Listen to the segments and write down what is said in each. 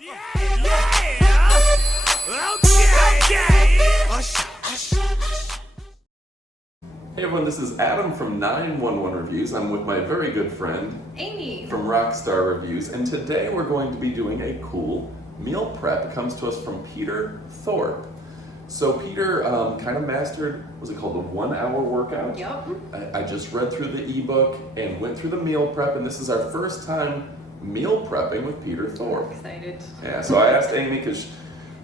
Hey everyone, this is Adam from 911 Reviews. I'm with my very good friend Amy from Rockstar Reviews, and today we're going to be doing a cool meal prep. It comes to us from Peter Thorpe. So Peter kind of mastered, was it called the 1 hour workout? Yep. I just read through the ebook and went through the meal prep, and this is our first time meal prepping with Peter Thorpe. Excited. Yeah, so I asked Amy because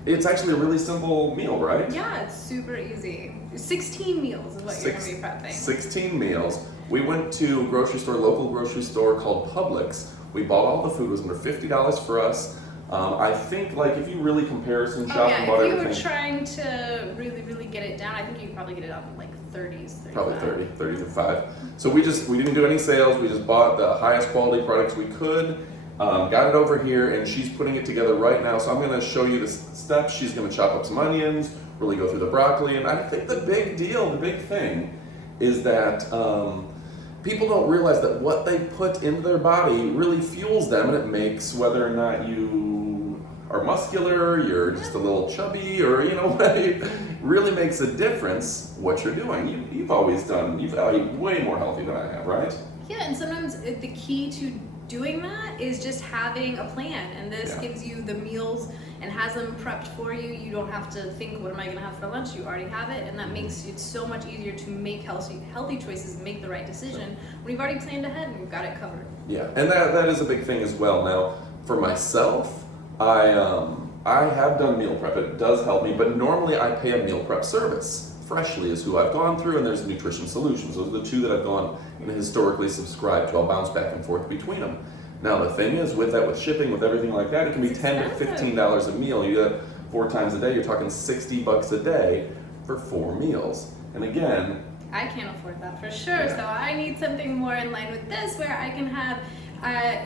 it's actually a really simple meal, right? Yeah, it's super easy. 16 meals is what you're going to be prepping. 16 meals. We went to a grocery store, local grocery store called Publix. We bought all the food. It was under $50 for us. I think, like, if you really comparison shop and bought if you everything, were trying to really get it down, I think you could probably get it up in like 30s. 35. probably 30 to 5. So we didn't do any sales. We just bought the highest quality products we could. Got it over here, and she's putting it together right now. So I'm going to show you the steps. She's going to chop up some onions, really go through the broccoli, and I think the big thing is that people don't realize that what they put into their body really fuels them, and it makes whether or not you are muscular, you're just a little chubby, or it really makes a difference what you're doing. You've eaten way more healthy than I have, right? Yeah, and sometimes the key to doing that is just having a plan, and this gives you the meals and has them prepped for you. You don't have to think, what am I going to have for lunch? You already have it, and that makes it so much easier to make healthy choices and make the right decision when you've already planned ahead and you've got it covered. Yeah, and that is a big thing as well. Now, for myself, I have done meal prep. It does help me, but normally I pay a meal prep service. Freshly is who I've gone through, and there's Nutrition Solutions. Those are the two that I've gone and historically subscribed to. I'll bounce back and forth between them. Now the thing is, with shipping, with everything like that, it can be $10 to $15 a meal. You get 4 times a day. You're talking $60 a day for 4 meals. And again, I can't afford that for sure, so I need something more in line with this, where I can have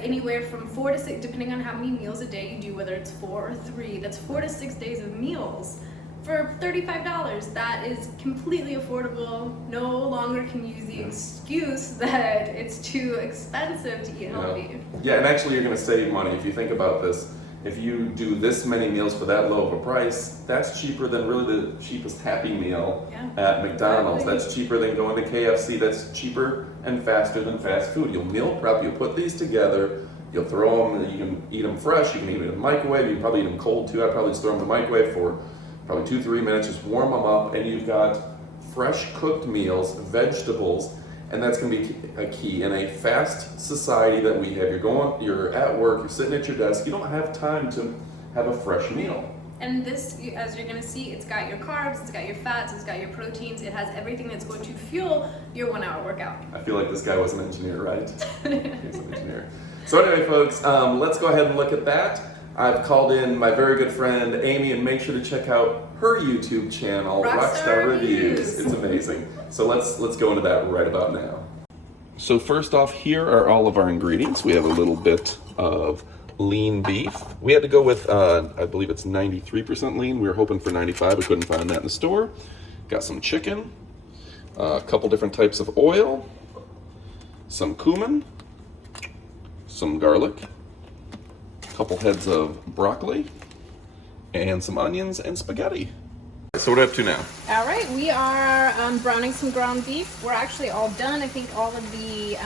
anywhere from 4 to 6, depending on how many meals a day you do, whether it's 4 or 3. That's 4 to 6 days of meals. For $35, that is completely affordable. No longer can you use the excuse that it's too expensive to eat healthy. Yeah, and actually you're going to save money if you think about this. If you do this many meals for that low of a price, that's cheaper than really the cheapest Happy Meal at McDonald's. Exactly. That's cheaper than going to KFC. That's cheaper and faster than fast food. You'll meal prep, you'll put these together, you'll throw them, you can eat them fresh, you can eat them in the microwave, you can probably eat them cold too. I'd probably just throw them in the microwave for probably 2-3 minutes, just warm them up, and you've got fresh cooked meals, vegetables, and that's going to be a key in a fast society that we have. You're at work, you're sitting at your desk, you don't have time to have a fresh meal. And this, as you're going to see, it's got your carbs, it's got your fats, it's got your proteins, it has everything that's going to fuel your 1 hour workout. I feel like this guy was an engineer, right? He's an engineer. So anyway, folks, let's go ahead and look at that. I've called in my very good friend Amy, and make sure to check out her YouTube channel, Rockstar Reviews. It's amazing. So let's go into that right about now. So first off, here are all of our ingredients. We have a little bit of lean beef. We had to go with, I believe it's 93% lean. We were hoping for 95. We couldn't find that in the store. Got some chicken, a couple different types of oil, some cumin, some garlic, couple heads of broccoli, and some onions and spaghetti. So what are we up to now? All right, we are browning some ground beef. We're actually all done. I think all of the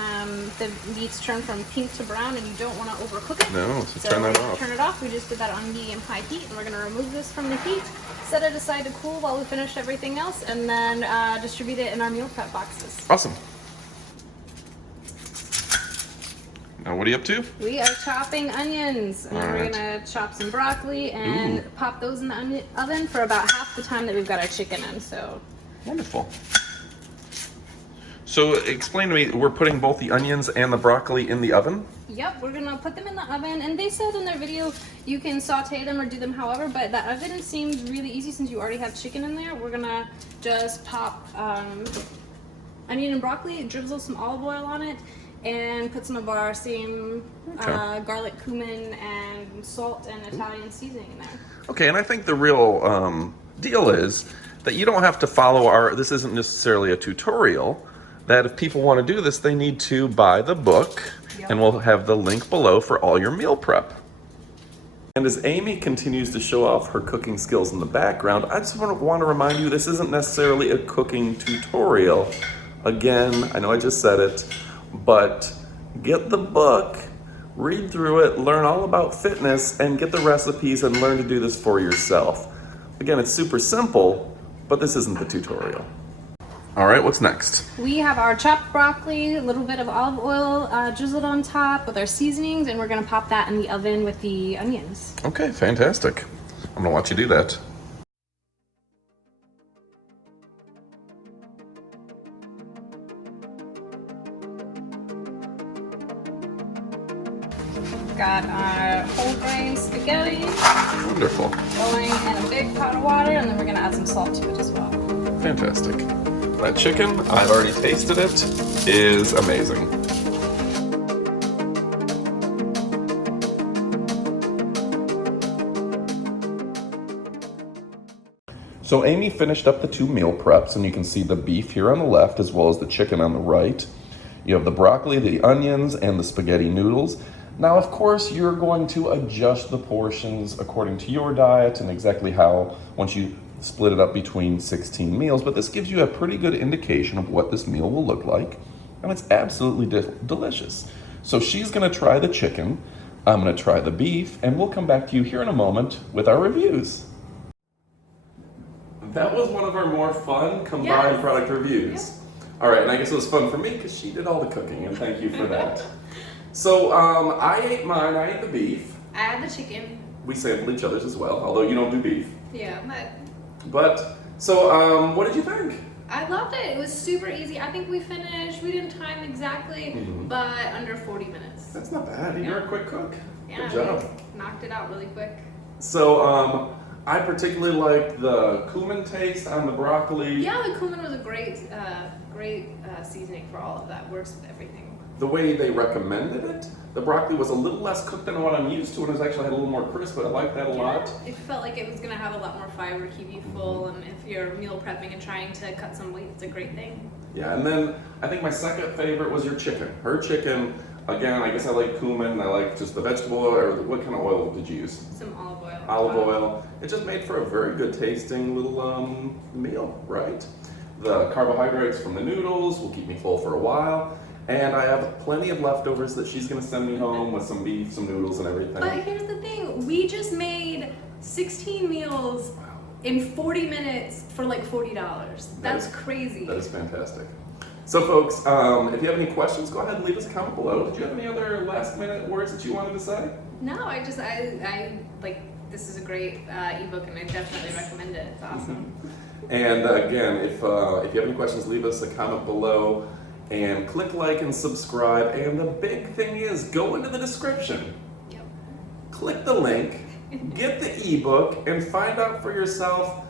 meats turn from pink to brown, and you don't want to overcook it. No, so turn that off. Turn it off. We just did that on medium-high heat, and we're going to remove this from the heat, set it aside to cool while we finish everything else, and then distribute it in our meal prep boxes. Awesome. Now what are you up to? We are chopping onions, and then we're gonna chop some broccoli and pop those in the oven for about half the time that we've got our chicken in. So wonderful. So explain to me, we're putting both the onions and the broccoli in the oven? Yep, we're gonna put them in the oven, and they said in their video you can saute them or do them however, but the oven seems really easy since you already have chicken in there. We're gonna just pop onion and broccoli, drizzle some olive oil on it, and put some of our same garlic, cumin, and salt and Italian seasoning in there. Okay, and I think the real deal is that you don't have to follow this isn't necessarily a tutorial, that if people want to do this, they need to buy the book, and we'll have the link below for all your meal prep. And as Amy continues to show off her cooking skills in the background, I just want to remind you this isn't necessarily a cooking tutorial. Again, I know I just said it, but get the book, read through it, learn all about fitness, and get the recipes and learn to do this for yourself. Again, it's super simple, but this isn't the tutorial. All right, what's next? We have our chopped broccoli, a little bit of olive oil drizzled on top with our seasonings, and we're gonna pop that in the oven with the onions. Okay, fantastic. I'm gonna watch you do that. Got our whole grain spaghetti Wonderful. going in a big pot of water, and then we're gonna add some salt to it as well. Fantastic. That chicken, I've already tasted it, is amazing. So Amy finished up the 2 meal preps, and you can see the beef here on the left as well as the chicken on the right. You have the broccoli, the onions, and the spaghetti noodles. Now, of course, you're going to adjust the portions according to your diet and exactly how, once you split it up between 16 meals, but this gives you a pretty good indication of what this meal will look like, and it's absolutely delicious. So she's gonna try the chicken, I'm gonna try the beef, and we'll come back to you here in a moment with our reviews. That was one of our more fun combined product reviews. All right, and I guess it was fun for me because she did all the cooking, and thank you for that. So I ate mine, I ate the beef. I had the chicken. We sampled each other's as well, although you don't do beef. Yeah, But, so what did you think? I loved it. It was super easy. I think we didn't time exactly, but under 40 minutes. That's not bad, you're a quick cook. Yeah, Good job. we knocked it out really quick. So I particularly liked the cumin taste on the broccoli. Yeah, the cumin was a great seasoning for all of that. Works with everything. The way they recommended it, the broccoli was a little less cooked than what I'm used to, and it was actually had a little more crisp, but I like that a lot. It felt like it was going to have a lot more fiber, keep you full, and if you're meal prepping and trying to cut some weight, it's a great thing. Yeah, and then I think my second favorite was your chicken. Her chicken, again, I guess I like cumin, I like just the vegetable oil, or what kind of oil did you use? Some olive oil. Olive oil. It just made for a very good tasting little meal, right? The carbohydrates from the noodles will keep me full for a while. And I have plenty of leftovers that she's gonna send me home with some beef, some noodles, and everything. But here's the thing, we just made 16 meals in 40 minutes for like $40. That's crazy. That is fantastic. So folks, if you have any questions, go ahead and leave us a comment below. Did you have any other last minute words that you wanted to say? No, I like, this is a great ebook, and I definitely recommend it. It's awesome. And again, if you have any questions, leave us a comment below. And click like and subscribe, and the big thing is go into the description, click the link, get the ebook, and find out for yourself.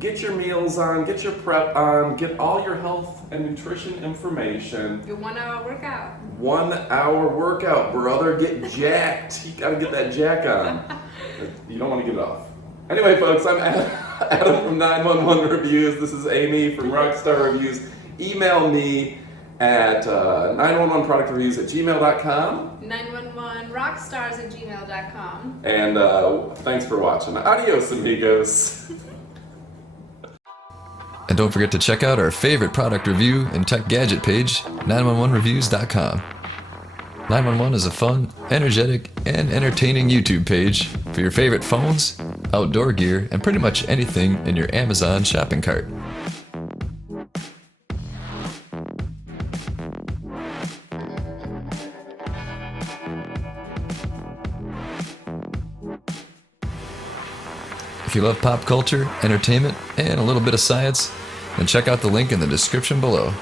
Get your meals on, get your prep on, get all your health and nutrition information. Your 1 hour workout. 1 hour workout, brother, get jacked. You gotta get that jack on. You don't want to get it off. Anyway folks, I'm Adam from 911 Reviews. This is Amy from Rockstar Reviews. Email me at 911productreviews@gmail.com. 911rockstars@gmail.com. And thanks for watching. Adios, amigos. And don't forget to check out our favorite product review and tech gadget page, 911reviews.com. 911 is a fun, energetic, and entertaining YouTube page for your favorite phones, outdoor gear, and pretty much anything in your Amazon shopping cart. If you love pop culture, entertainment, and a little bit of science, then check out the link in the description below.